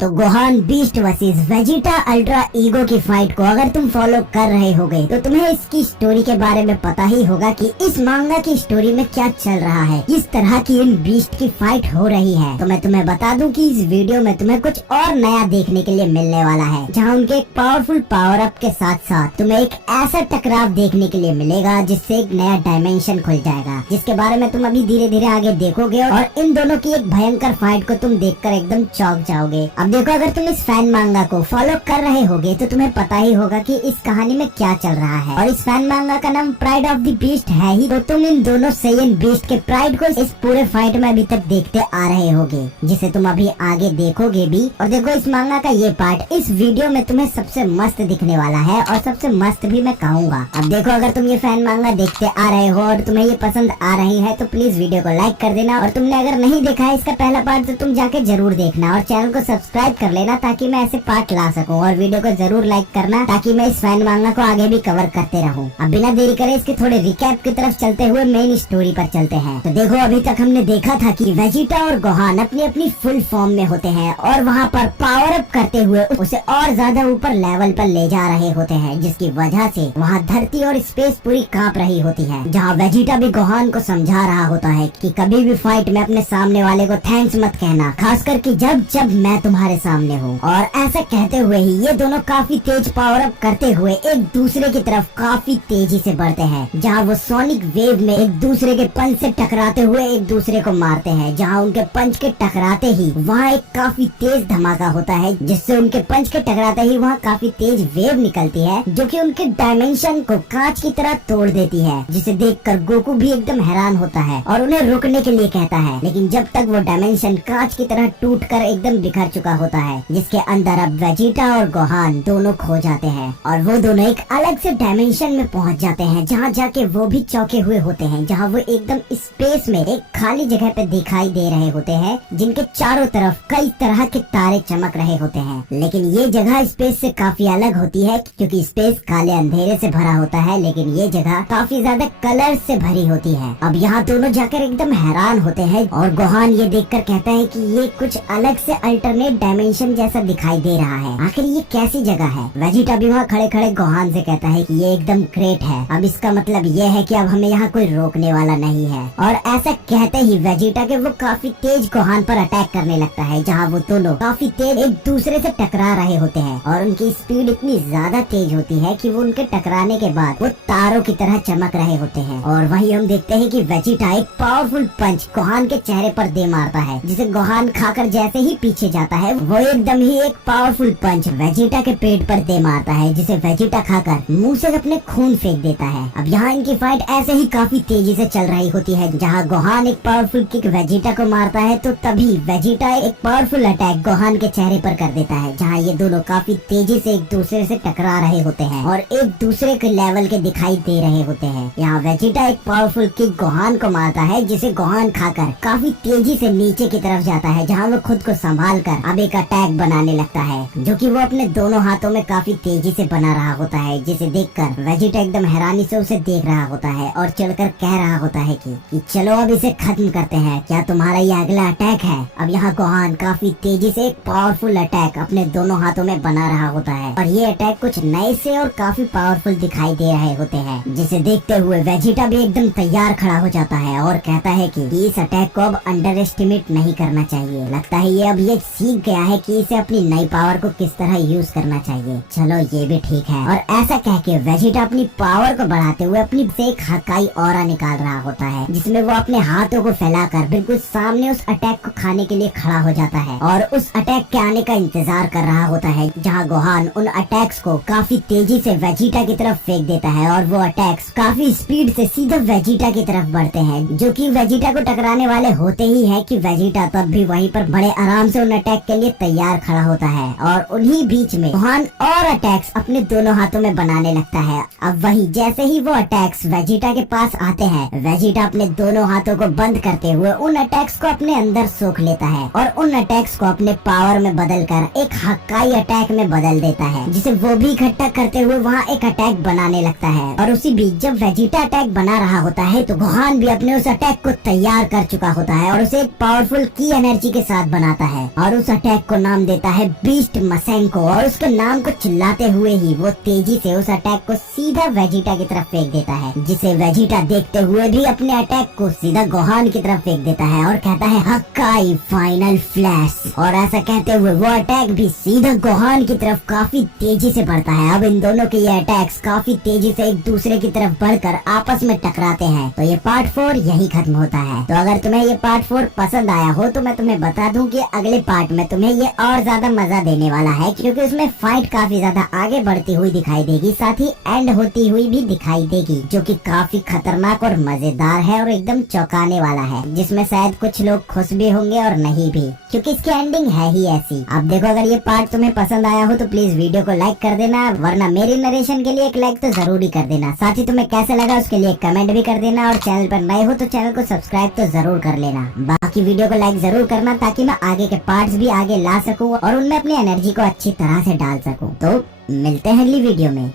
तो Gohan beast versus Vegeta ultra ego की fight को अगर तुम फॉलो कर रहे होगे तो तुम्हें इसकी स्टोरी के बारे में पता ही होगा कि इस मांगा की स्टोरी में क्या चल रहा है। इस तरह की इन बीस्ट की फाइट हो रही है तो मैं तुम्हें बता दूं कि इस वीडियो में तुम्हें कुछ और नया देखने के लिए मिलने वाला है, जहां उनके एक पावरफुल पावर अप के साथ साथ तुम्हें एक ऐसा टकराव देखने के लिए मिलेगा जिससे एक नया डायमेंशन खुल जाएगा, जिसके बारे में तुम अभी धीरे धीरे आगे देखोगे और इन दोनों की एक भयंकर फाइट को तुम देखकर एकदम चौंक जाओगे। अब देखो, अगर तुम इस फैन मांगा को फॉलो कर रहे होगे तो तुम्हें पता ही होगा कि इस कहानी में क्या चल रहा है, और इस फैन मांगा का नाम प्राइड ऑफ द बीस्ट है ही, तो तुम इन दोनों सेयन बीस्ट के प्राइड को इस पूरे फाइट में अभी तक देखते आ रहे होगे, जिसे तुम अभी आगे देखोगे भी। और देखो, इस मांगा का ये पार्ट इस वीडियो में तुम्हें सबसे मस्त दिखने वाला है और सबसे मस्त भी मैं कहूँगा। अब देखो, अगर तुम ये फैन मांगा देखते आ रहे हो और तुम्हें ये पसंद आ रही है तो प्लीज वीडियो को लाइक कर देना, और तुमने अगर नहीं देखा है इसका पहला पार्ट तो तुम जाके जरूर देखना और चैनल को सब्सक्राइब कर लेना ताकि मैं ऐसे पार्ट ला सकूं, और वीडियो को जरूर लाइक करना ताकि मैं इस फैन मांगा को आगे भी कवर करते रहूं। अब बिना देरी करे इसके थोड़े रिकैप की तरफ चलते हुए मेन स्टोरी पर चलते हैं। तो देखो, अभी तक हमने देखा था कि वेजिटा और गोहान अपनी अपनी फुल फॉर्म में होते हैं और वहाँ पर पावर अप करते हुए उसे और ज्यादा ऊपर लेवल पर ले जा रहे होते हैं, जिसकी वजह से वहाँ धरती और स्पेस पूरी कांप रही होती है। जहाँ वेजिटा भी गोहान को समझा रहा होता है कि कभी भी फाइट में अपने सामने वाले को थैंक्स मत कहना, खासकर कि जब जब मैं तुम्हारे सामने हूँ। और ऐसा कहते हुए ही ये दोनों काफी तेज पावर अप करते हुए एक दूसरे की तरफ काफी तेजी से बढ़ते हैं, जहाँ वो सोनिक वेव में एक दूसरे के पंच से टकराते हुए एक दूसरे को मारते हैं। जहाँ उनके पंच के टकराते ही वहाँ एक काफी तेज धमाका होता है, जिससे उनके पंच के टकराते ही वहाँ काफी तेज वेव निकलती है जो कि उनके डायमेंशन को कांच की तरह तोड़ देती है, जिसे देखकर गोकू भी एकदम हैरान होता है और उन्हें रुकने के लिए कहता है। लेकिन जब तक वो डायमेंशन कांच की तरह टूटकर एकदम बिखर चुका होता है, जिसके अंदर अब वेजिटा और गोहान दोनों खो जाते हैं और वो दोनों एक अलग से डायमेंशन में पहुंच जाते हैं, जहाँ जाके वो भी चौंके हुए होते हैं, जहाँ वो एकदम स्पेस में एक खाली जगह पे दिखाई दे रहे होते हैं, जिनके चारों तरफ कई तरह के तारे चमक रहे होते हैं। लेकिन ये जगह स्पेस से काफी अलग होती है, क्योंकि स्पेस काले अंधेरे से भरा होता है, लेकिन ये जगह काफी ज्यादा कलर से भरी होती है। अब यहाँ दोनों जाकर एकदम हैरान होते हैं और गोहान ये देखकर कहता है कि ये कुछ अलग से अल्टरनेट डायमेंशन जैसा दिखाई दे रहा है, आखिर ये कैसी जगह है। वेजिटा भी वहाँ खड़े खड़े गोहान से कहता है कि ये एकदम ग्रेट है, अब इसका मतलब ये है कि अब हमें यहाँ कोई रोकने वाला नहीं है। और ऐसा कहते ही वेजिटा के वो काफी तेज गोहान पर अटैक करने लगता है, जहाँ वो दोनों काफी तेज एक दूसरे से टकरा रहे होते हैं और उनकी स्पीड इतनी ज्यादा तेज होती है कि वो उनके टकराने के बाद वो तारों की तरह चमक रहे होते हैं। और वही हम देखते हैं कि वेजिटा एक पावरफुल पंच गोहान के चेहरे पर दे मारता है, जिसे गोहान खाकर जैसे ही पीछे जाता है वो एकदम ही एक पावरफुल पंच वेजिटा के पेट पर दे मारता है, जिसे वेजिटा खाकर मुंह से अपने खून फेंक देता है। अब यहाँ इनकी फाइट ऐसे ही काफी तेजी से चल रही होती है, जहाँ गोहान एक पावरफुल किक वेजिटा को मारता है तो तभी वेजिटा एक पावरफुल अटैक गोहान के चेहरे पर कर देता है, जहाँ ये दोनों काफी तेजी से एक दूसरे से टकरा रहे होते हैं और एक दूसरे के लेवल के दिखाई दे रहे होते हैं। यहाँ वेजिटा एक पावरफुल किक गोहान को मारता है, जिसे गोहान खाकर काफी तेजी से नीचे की तरफ जाता है, जहाँ वो खुद को संभाल कर अब एक अटैक बनाने लगता है, जो कि वो अपने दोनों हाथों में काफी तेजी से बना रहा होता है, जिसे देखकर वेजिटा एकदम हैरानी से उसे देख रहा होता है और चढ़कर कह रहा होता है कि चलो अब इसे खत्म करते हैं, क्या तुम्हारा ये अगला अटैक है। अब यहाँ गोहान काफी तेजी से एक पावरफुल अटैक अपने दोनों हाथों में बना रहा होता है और ये अटैक कुछ नए से और काफी पावरफुल दिखाई दे रहे होते हैं, जिसे देखते हुए वेजिटा भी एकदम तैयार खड़ा हो जाता है और कहता है कि इस अटैक को अब अंडर एस्टिमेट नहीं करना चाहिए, लगता है ये अब ये सीख गया है कि इसे अपनी नई पावर को किस तरह यूज करना चाहिए। चलो ये भी ठीक है। और ऐसा कह के वेजिटा अपनी पावर को बढ़ाते हुए अपनी से एक हकाई ऑरा निकाल रहा होता है, जिसमें वो अपने हाथों को फैलाकर बिल्कुल सामने उस अटैक को खाने के लिए खड़ा हो जाता है और उस अटैक के आने का इंतजार कर रहा होता है, जहाँ गोहान उन अटैक्स को काफी तेजी से वेजिटा की तरफ फेंक देता है और वो अटैक्स काफी स्पीड से सीधा वेजिटा की तरफ बढ़ते हैं, जो कि वेजिटा को टकराने वाले होते ही है कि वेजिटा तब भी वहीं पर बड़े आराम से उन अटैक के लिए तैयार खड़ा होता है और उन्हीं बीच में गोहान और अटैक्स अपने दोनों हाथों में बनाने लगता है। अब वही जैसे ही वो अटैक्स वेजिटा के पास आते हैं, वेजिटा अपने दोनों हाथों को बंद करते हुए उन अटैक्स को अपने अंदर सोख लेता है और उन अटैक्स को अपने पावर में बदलकर एक हक्काई अटैक में बदल देता है, जिसे वो भी इकट्ठा करते हुए वहाँ एक अटैक बनाने लगता है। और उसी बीच जब वेजिटा अटैक बना रहा होता है तो गोहान भी अपने उस अटैक को तैयार कर चुका होता है और उसे एक पावरफुल की एनर्जी के साथ बनाता है और उस अटैक को नाम देता है बीस्ट मसेंको और उसके नाम को चिल्लाते हुए ही वो तेजी से उस अटैक को सीधा वेजिटा की तरफ फेंक देता है, जिसे वेजिटा देखते हुए भी अपने अटैक को सीधा गोहान की तरफ फेंक देता है और कहता है हक्काई फाइनल फ्लैश। और ऐसा कहते हुए वो अटैक भी सीधा गोहान की तरफ काफी तेजी से बढ़ता है। अब इन दोनों के ये अटैक्स काफी तेजी से एक दूसरे की तरफ बढ़कर आपस में टकराते हैं। तो ये पार्ट 4 यही खत्म होता है। तो अगर तुम्हें ये पार्ट 4 पसंद आया हो तो मैं तुम्हें बता दूं कि अगले पार्ट में तुम्हें ये और ज्यादा मजा देने वाला है, क्योंकि उसमें फाइट काफी ज्यादा आगे बढ़ती हुई दिखाई देगी, साथ ही एंड होती हुई भी दिखाई देगी, जो कि काफी खतरनाक और मजेदार है और एकदम चौंकाने वाला है, जिसमें शायद कुछ लोग खुश भी होंगे और नहीं भी, क्योंकि इसकी एंडिंग है ही ऐसी। अब देखो, अगर ये पार्ट तुम्हें पसंद आया हो तो प्लीज वीडियो को लाइक कर देना, वरना मेरी नरेशन के लिए एक लाइक तो जरूरी कर देना। साथ ही तुम्हें कैसा लगा उसके लिए कमेंट भी कर देना, और चैनल पर नए हो तो चैनल को सब्सक्राइब तो जरूर कर लेना। बाकी वीडियो को लाइक जरूर करना ताकि मैं आगे के पार्ट्स भी आगे ला सकूं और उनमें अपनी एनर्जी को अच्छी तरह से डाल सकूं। तो मिलते हैं अगली वीडियो में।